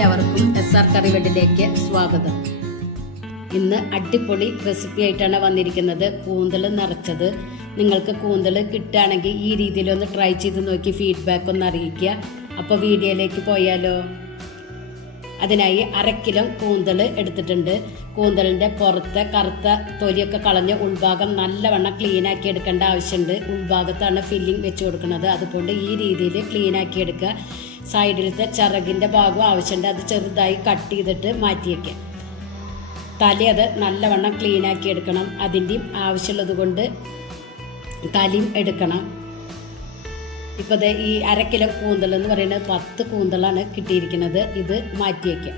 എല്ലാവർക്കും SR കറിവെട്ടിലേക്ക് സ്വാഗതം. ഇന്ന് അടിപൊളി റെസിപ്പി ആയിട്ടാണ് വന്നിരിക്കുന്നത്. കൂന്തൽ നിറച്ചത്. നിങ്ങൾക്ക് കൂന്തൽ കിട്ടുകയാണെങ്കിൽ ഈ രീതിയിലൊന്ന് ട്രൈ ചെയ്ത് നോക്കി ഫീഡ്ബാക്ക് ഒന്ന് അറിയിക്കുക. അപ്പോൾ വീഡിയോയിലേക്ക് പോയാലോ? അതിനായി 1/2 കിലോ കൂന്തൽ എടുത്തിട്ടുണ്ട്. കൂന്തലിൻ്റെ പുറത്തെ കറുത്ത തൊലിയൊക്കെ കളഞ്ഞ് ഉൾഭാഗം നല്ലവണ്ണം ക്ലീനാക്കി എടുക്കേണ്ട ആവശ്യമുണ്ട്. ഉൾഭാഗത്താണ് ഫില്ലിങ് വെച്ച് കൊടുക്കുന്നത്. അതുകൊണ്ട് ഈ രീതിയിൽ ക്ലീനാക്കി എടുക്കുക. സൈഡിലത്തെ ചിറകിൻ്റെ ഭാഗം ആവശ്യമുണ്ട്. അത് ചെറുതായി കട്ട് ചെയ്തിട്ട് മാറ്റി വയ്ക്കുക. അത് നല്ലവണ്ണം ക്ലീനാക്കി എടുക്കണം. അതിൻ്റെയും ആവശ്യമുള്ളത് കൊണ്ട് തലയും എടുക്കണം. ഇപ്പോൾ ഈ 1/2 കിലോ കൂന്തൽ എന്ന് പറയുന്നത് 10 കൂന്തലാണ് കിട്ടിയിരിക്കുന്നത്. ഇത് മാറ്റി വയ്ക്കുക.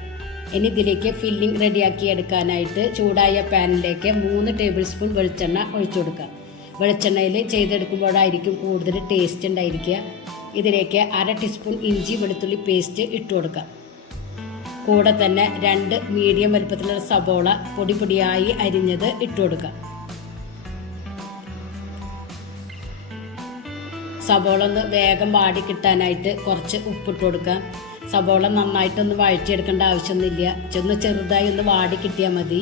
ഇനി ഇതിലേക്ക് ഫില്ലിങ് റെഡിയാക്കി എടുക്കാനായിട്ട് ചൂടായ പാനിലേക്ക് 3 ടേബിൾ സ്പൂൺ വെളിച്ചെണ്ണ ഒഴിച്ചു കൊടുക്കുക. വെളിച്ചെണ്ണയിൽ ചെയ്തെടുക്കുമ്പോഴായിരിക്കും കൂടുതൽ ടേസ്റ്റ് ഉണ്ടായിരിക്കുക. ഇതിലേക്ക് 1/2 ടീസ്പൂൺ ഇഞ്ചി വെളുത്തുള്ളി പേസ്റ്റ് ഇട്ട് കൊടുക്കുക. കൂടെ തന്നെ 2 മീഡിയം വലുപ്പത്തിലുള്ള സബോള പൊടി പൊടിയായി അരിഞ്ഞത് ഇട്ട് കൊടുക്കുക. സബോള ഒന്ന് വേഗം വാടി കിട്ടാനായിട്ട് കുറച്ച് ഉപ്പിട്ട് കൊടുക്കുക. സബോള നന്നായിട്ടൊന്ന് വഴറ്റിയെടുക്കേണ്ട ആവശ്യമൊന്നുമില്ല. ചെറുതായി ഒന്ന് വാടി കിട്ടിയാൽ മതി.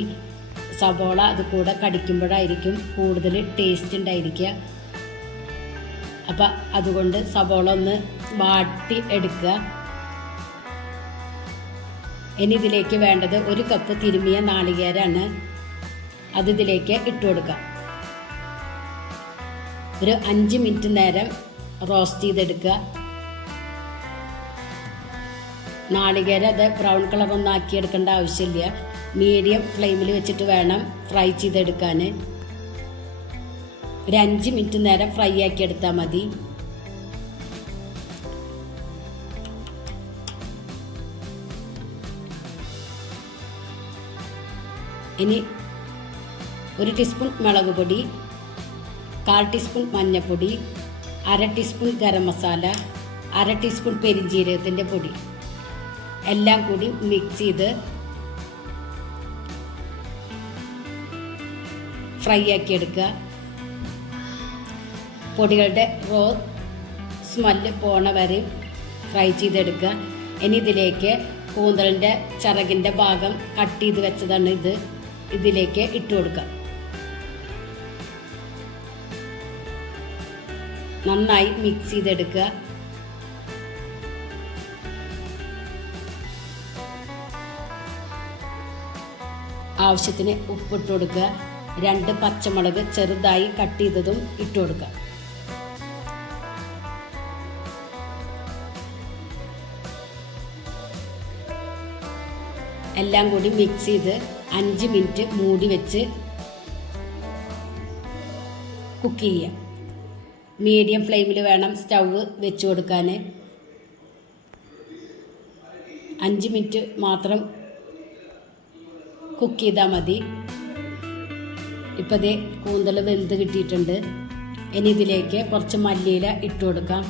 സബോള അത് കൂടെ കടിക്കുമ്പോഴായിരിക്കും കൂടുതൽ ടേസ്റ്റ് ഉണ്ടായിരിക്കുക. അപ്പം അതുകൊണ്ട് സബോള ഒന്ന് വാട്ടി എടുക്കുക. ഇനി ഇതിലേക്ക് വേണ്ടത് 1 കപ്പ് തിരുമിയ നാളികേരമാണ്. അത് ഇതിലേക്ക് ഇട്ട് കൊടുക്കുക. ഒരു 5 മിനിറ്റ് നേരം റോസ്റ്റ് ചെയ്തെടുക്കുക. നാളികേരം അത് ബ്രൗൺ കളറൊന്നും ആക്കിയെടുക്കേണ്ട ആവശ്യമില്ല. മീഡിയം ഫ്ലെയിമിൽ വെച്ചിട്ട് വേണം ഫ്രൈ ചെയ്തെടുക്കാൻ. ഒരു 5 മിനിറ്റ് നേരം ഫ്രൈ ആക്കി എടുത്താൽ മതി. ഇനി 1 ടീസ്പൂൺ മുളക് പൊടി, 1/4 ടീസ്പൂൺ മഞ്ഞൾപ്പൊടി, 1/2 ടീസ്പൂൺ ഗരം മസാല, 1/2 ടീസ്പൂൺ പെരിഞ്ജീരകത്തിൻ്റെ പൊടി എല്ലാം കൂടി മിക്സ് ചെയ്ത് ഫ്രൈ ആക്കി എടുക്കുക. പൊടികളുടെ റോ സ്മെല്ല് പോണ വരെ ഫ്രൈ ചെയ്തെടുക്കുക. ഇനി ഇതിലേക്ക് കൂന്തലിൻ്റെ ചിറകിൻ്റെ ഭാഗം കട്ട് ചെയ്ത് വെച്ചതാണ്. ഇതിലേക്ക് ഇട്ട് കൊടുക്കുക. നന്നായി മിക്സ് ചെയ്തെടുക്കുക. ആവശ്യത്തിന് ഉപ്പിട്ട് കൊടുക്കുക. 2 പച്ചമുളക് ചെറുതായി കട്ട് ചെയ്തതും ഇട്ട് കൊടുക്കുക. എല്ലാം കൂടി മിക്സ് ചെയ്ത് 5 മിനിറ്റ് മൂടി വെച്ച് കുക്ക് ചെയ്യുക. മീഡിയം ഫ്ലെയിമിൽ വേണം സ്റ്റൗവ് വെച്ച് കൊടുക്കാൻ. 5 മിനിറ്റ് മാത്രം കുക്ക് ചെയ്താൽ മതി. ഇപ്പോൾ ദേ കൂന്തൽ വെന്ത് കിട്ടിയിട്ടുണ്ട്. ഇനി ഇതിലേക്ക് കുറച്ച് മല്ലിയില ഇട്ട് കൊടുക്കാം.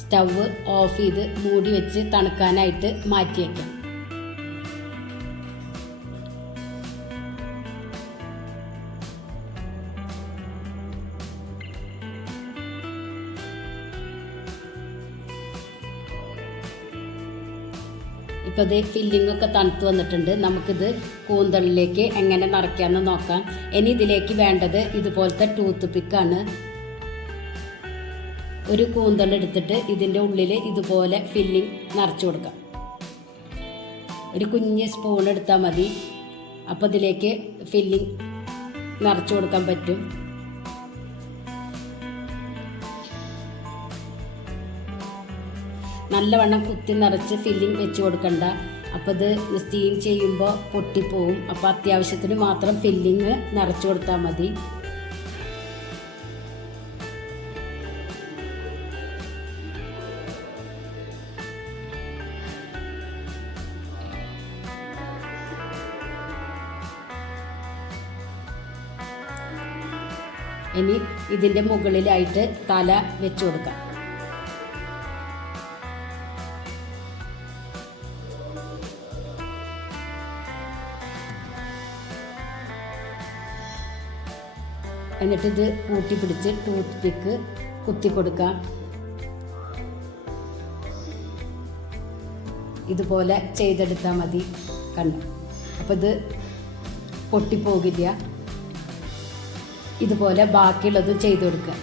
സ്റ്റൗവ് ഓഫ് ചെയ്ത് മൂടി വെച്ച് തണുക്കാനായിട്ട് മാറ്റി വയ്ക്കാം. ഇപ്പോൾ ഇത് ഫില്ലിംഗ് ഒക്കെ തണുത്ത് വന്നിട്ടുണ്ട്. നമുക്കിത് കൂന്തളിലേക്ക് എങ്ങനെ നിറയ്ക്കാമെന്ന് നോക്കാം. ഇനി ഇതിലേക്ക് വേണ്ടത് ഇതുപോലത്തെ ടൂത്ത് പിക്കാണ്. ഒരു കൂന്തൽ എടുത്തിട്ട് ഇതിൻ്റെ ഉള്ളിൽ ഇതുപോലെ ഫില്ലിംഗ് നിറച്ച് കൊടുക്കാം. ഒരു കുഞ്ഞ് സ്പൂൺ എടുത്താൽ മതി. അപ്പോൾ ഇതിലേക്ക് ഫില്ലിംഗ് നിറച്ച് കൊടുക്കാൻ പറ്റും. നല്ലവണ്ണം കുത്തി നിറച്ച് ഫില്ലിംഗ് വെച്ച് കൊടുക്കണ്ട. അപ്പോൾ ഇത് സ്റ്റീം ചെയ്യുമ്പോൾ പൊട്ടിപ്പോവും. അപ്പോൾ അത്യാവശ്യത്തിന് മാത്രം ഫില്ലിങ് നിറച്ച് കൊടുത്താൽ മതി. ഇനി ഇതിൻ്റെ മുകളിലായിട്ട് തല വെച്ച് കൊടുക്കാം. എന്നിട്ടിത് കൂട്ടി പിടിച്ച് ടൂത്ത് പിക്ക് കുത്തി കൊടുക്കാം. ഇതുപോലെ ചെയ്തെടുത്താൽ മതി. കണ്ടു, അപ്പോൾ ഇത് പൊട്ടിപ്പോകില്ല. ഇതുപോലെ ബാക്കിയുള്ളതും ചെയ്ത് കൊടുക്കുക.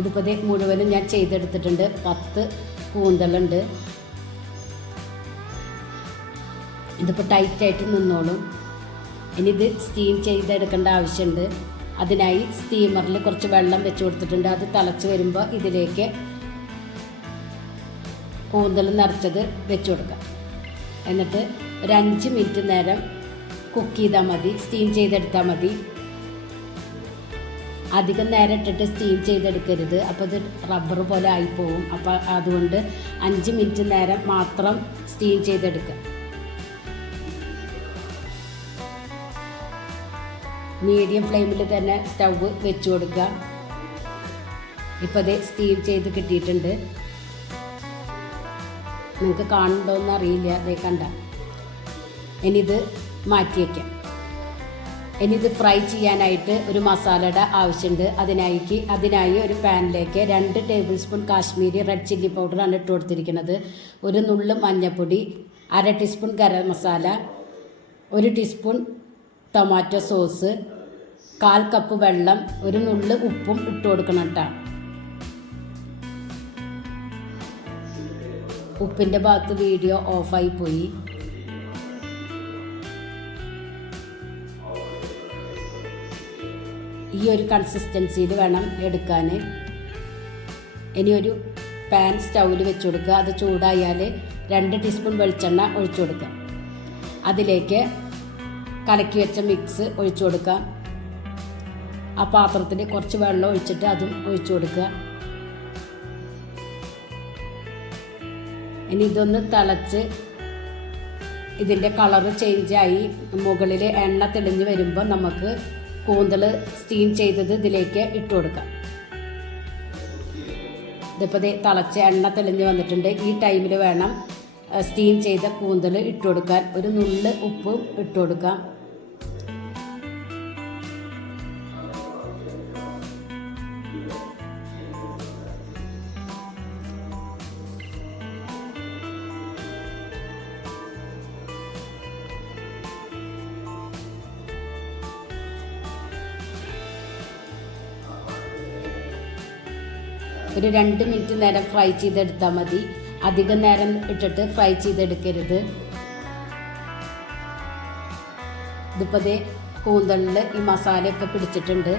ഇതിപ്പോൾ മുഴുവനും ഞാൻ ചെയ്തെടുത്തിട്ടുണ്ട്. 10 കൂന്തലുണ്ട്. ഇതിപ്പോൾ ടൈറ്റായിട്ട് നിന്നോളും. ഇനി ഇത് സ്റ്റീം ചെയ്തെടുക്കേണ്ട ആവശ്യമുണ്ട്. അതിനായി സ്റ്റീമറിൽ കുറച്ച് വെള്ളം വെച്ച് കൊടുത്തിട്ടുണ്ട്. അത് തിളച്ച് വരുമ്പോൾ ഇതിലേക്ക് കൂന്തൽ നിറച്ചത് വെച്ച് കൊടുക്കാം. എന്നിട്ട് ഒരു 5 മിനിറ്റ് നേരം കുക്ക് ചെയ്താൽ മതി, സ്റ്റീം ചെയ്തെടുത്താൽ മതി. അധികം നേരം ഇട്ടിട്ട് സ്റ്റീം ചെയ്തെടുക്കരുത്, അപ്പോൾ ഇത് റബ്ബർ പോലെ ആയിപ്പോവും. അപ്പോൾ അതുകൊണ്ട് 5 മിനിറ്റ് നേരം മാത്രം സ്റ്റീം ചെയ്തെടുക്കുക. മീഡിയം ഫ്ലെയിമിൽ തന്നെ സ്റ്റൗവ് വെച്ച് കൊടുക്കുക. ഇപ്പോൾ അത് സ്റ്റീം ചെയ്ത് കിട്ടിയിട്ടുണ്ട്. നിങ്ങൾക്ക് കാണുന്നുണ്ടോയെന്ന് അറിയില്ല, അതേ കണ്ട. ഇനി ഇത് മാറ്റി വയ്ക്കാം. ഇനി ഇത് ഫ്രൈ ചെയ്യാനായിട്ട് ഒരു മസാലയുടെ ആവശ്യമുണ്ട്. അതിനായി ഒരു പാനിലേക്ക് 2 table spoon Kashmiri red chilli പൗഡറാണ് ഇട്ട് കൊടുത്തിരിക്കുന്നത്. ഒരു നുള്ള് മഞ്ഞൾപ്പൊടി, 1/2 teaspoon garam masala, 1 teaspoon tomato sauce, 1/4 cup വെള്ളം, ഒരു നുള്ള് ഉപ്പും ഇട്ട് കൊടുക്കണം കേട്ടോ. ഉപ്പിൻ്റെ ഭാഗത്ത് വീഡിയോ ഓഫായി പോയി. ഈ ഒരു കൺസിസ്റ്റൻസിയിൽ വേണം എടുക്കാൻ. ഇനി ഒരു പാൻ സ്റ്റൗവിൽ വെച്ച് കൊടുക്കുക. അത് ചൂടായാൽ 2 ടീസ്പൂൺ വെളിച്ചെണ്ണ ഒഴിച്ചു കൊടുക്കുക. അതിലേക്ക് കലക്കി വെച്ച മിക്സ് ഒഴിച്ചു കൊടുക്കുക. ആ പാത്രത്തിൽ കുറച്ച് വെള്ളം ഒഴിച്ചിട്ട് അതും ഒഴിച്ചു കൊടുക്കുക. ഇനി ഇതൊന്ന് തിളച്ച് ഇതിൻ്റെ കളറ് ചേഞ്ചായി മുകളിൽ എണ്ണ തെളിഞ്ഞ് വരുമ്പോൾ നമുക്ക് കൂന്തൽ സ്റ്റീം ചെയ്തത് ഇതിലേക്ക് ഇട്ട് കൊടുക്കാം. ഇതിപ്പോൾ തിളച്ച് എണ്ണ തെളിഞ്ഞ് വന്നിട്ടുണ്ട്. ഈ ടൈമിൽ വേണം സ്റ്റീം ചെയ്ത കൂന്തൽ ഇട്ട് കൊടുക്കാൻ. ഒരു നുള്ള് ഉപ്പും ഇട്ട് കൊടുക്കാം. ഒരു 2 മിനിറ്റ് നേരം ഫ്രൈ ചെയ്തെടുത്താൽ മതി. അധികം നേരം ഇട്ടിട്ട് ഫ്രൈ ചെയ്തെടുക്കരുത്. ഇതിപ്പോൾ കൂന്തലിൽ ഈ മസാലയൊക്കെ പിടിച്ചിട്ടുണ്ട്.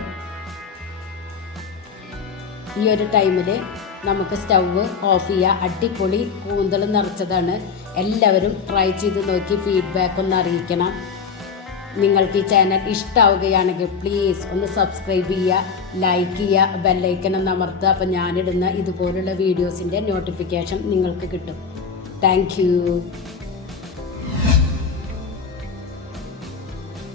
ഈ ഒരു ടൈമിൽ നമുക്ക് സ്റ്റൗവ് ഓഫ് ചെയ്യുക. അടിപൊളി കൂന്തൽ നിറച്ചതാണ്. എല്ലാവരും ട്രൈ ചെയ്ത് നോക്കി ഫീഡ്ബാക്ക് ഒന്ന് അറിയിക്കണം. നിങ്ങൾക്ക് ഈ ചാനൽ ഇഷ്ടമാവുകയാണെങ്കിൽ പ്ലീസ് ഒന്ന് സബ്സ്ക്രൈബ് ചെയ്യുക, ലൈക്ക് ചെയ്യുക, ബെല്ലൈക്കൺ ഒന്ന് അമർത്തുക. അപ്പോൾ ഞാനിടുന്ന ഇതുപോലുള്ള വീഡിയോസിൻ്റെ നോട്ടിഫിക്കേഷൻ നിങ്ങൾക്ക് കിട്ടും. Thank you.